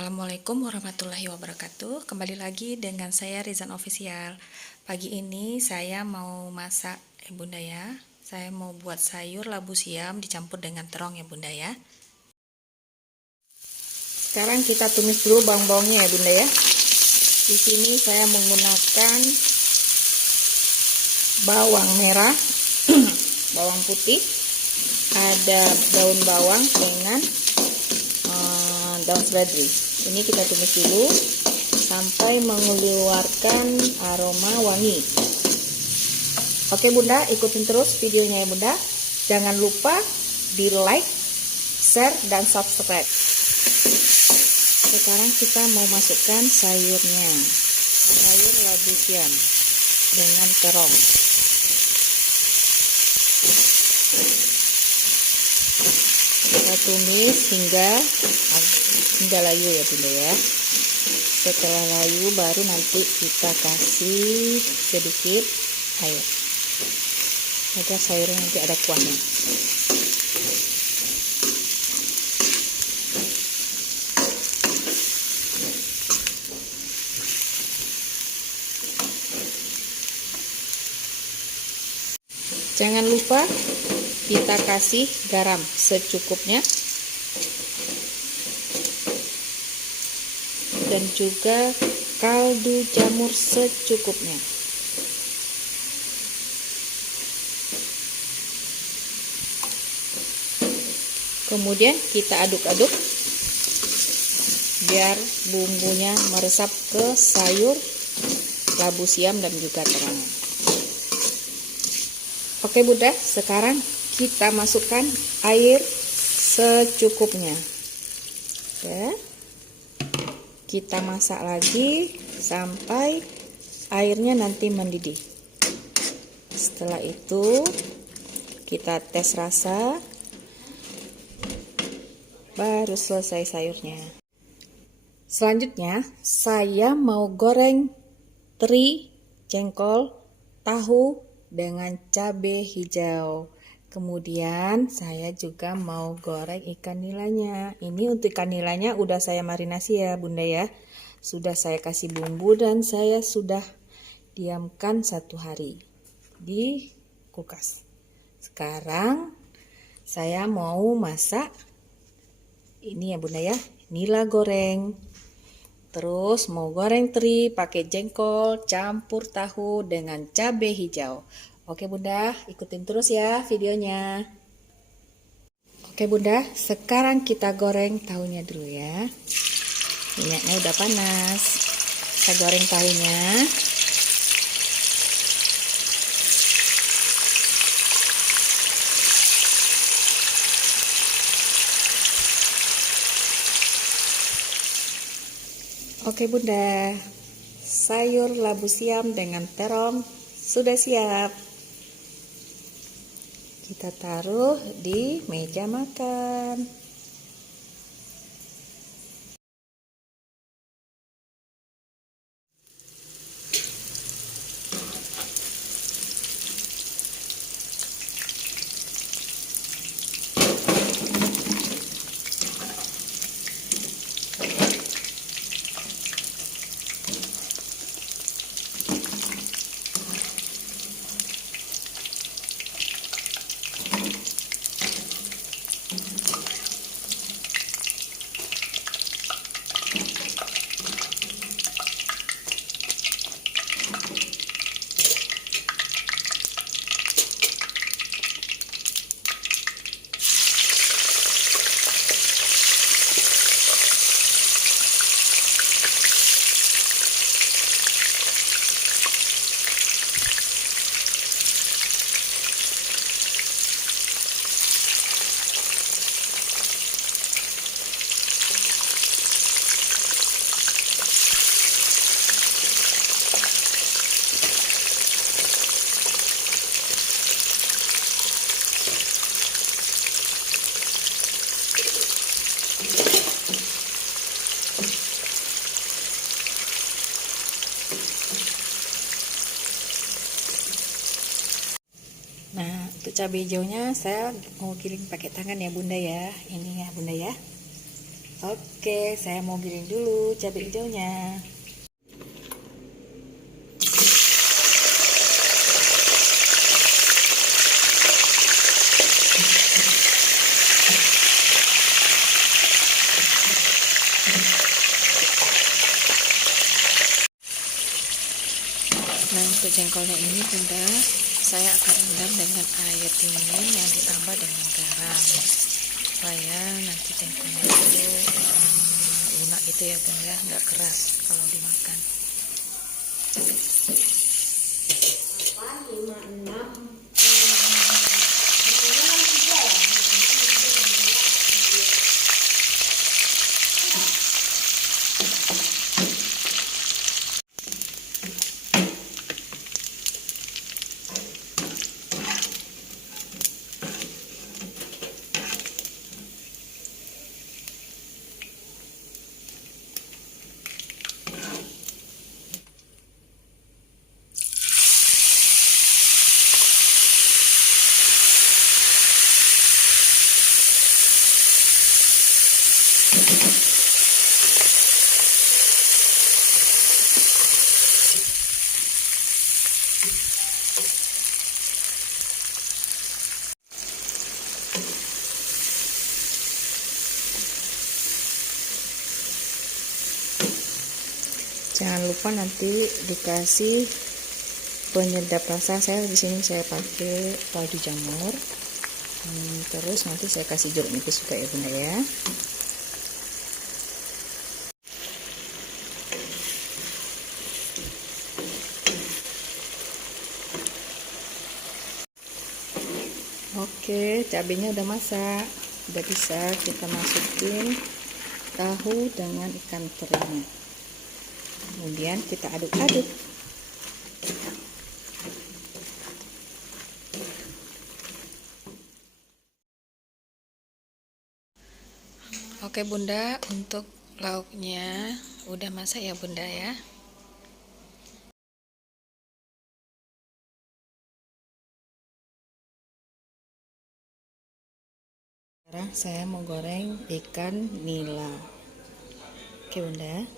Assalamualaikum warahmatullahi wabarakatuh. Kembali lagi dengan saya Rizan Official. Pagi ini saya mau masak Bunda ya. Saya mau buat sayur labu siam dicampur dengan terong ya Bunda ya. Sekarang kita tumis dulu bawang-bawangnya ya Bunda ya. Di sini saya menggunakan bawang merah, bawang putih, ada daun bawang dengan daun seledri. Ini kita tumis dulu sampai mengeluarkan aroma wangi. Oke Bunda, ikutin terus videonya ya Bunda. Jangan lupa di like, share, dan subscribe. Sekarang kita mau masukkan sayurnya, sayur labu siam dengan terong. Kita tumis hingga layu ya Bunda ya. Setelah layu baru nanti kita kasih sedikit air agar sayurnya nanti ada kuahnya. Jangan lupa kita kasih garam secukupnya dan juga kaldu jamur secukupnya. Kemudian kita aduk-aduk biar bumbunya meresap ke sayur labu siam dan juga terong. Oke Bunda, sekarang kita masukkan air secukupnya. Oke. Kita masak lagi sampai airnya nanti mendidih. Setelah itu kita tes rasa, baru selesai sayurnya. Selanjutnya saya mau goreng teri, jengkol, tahu dengan cabai hijau. Kemudian saya juga mau goreng ikan nilanya. Ini untuk ikan nilanya udah saya marinasi ya Bunda ya. Sudah saya kasih bumbu dan saya sudah diamkan 1 hari di kulkas. Sekarang saya mau masak ini ya Bunda ya, nila goreng. Terus mau goreng teri pakai jengkol campur tahu dengan cabai hijau. Oke Bunda, ikutin terus ya videonya. Oke Bunda, sekarang kita goreng tahunya dulu ya. Minyaknya udah panas. Kita goreng tahunya. Oke Bunda, sayur labu siam dengan terong sudah siap. Kita taruh di meja makan. Nah, untuk cabai hijaunya saya mau giling pakai tangan ya Bunda ya. Ini ya Bunda ya. Oke, saya mau giling dulu cabai hijaunya. Nah, untuk jengkolnya ini Bunda, saya akan rendam dengan air dingin yang ditambah dengan garam supaya nanti jengkolnya itu lunak gitu ya Bunda, nggak keras kalau dimakan. Jangan lupa nanti dikasih penyedap rasa. Saya di sini saya pakai kaldu jamur. Terus nanti saya kasih jeruk nipis juga ya Bunda ya. Oke, cabenya udah masak. Udah bisa kita masukin tahu dengan ikan terinya. Kemudian kita aduk-aduk. Oke Bunda, untuk lauknya udah masak ya Bunda ya. Sekarang saya mau goreng ikan nila. Oke Bunda.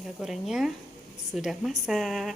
Ikan gorengnya sudah masak.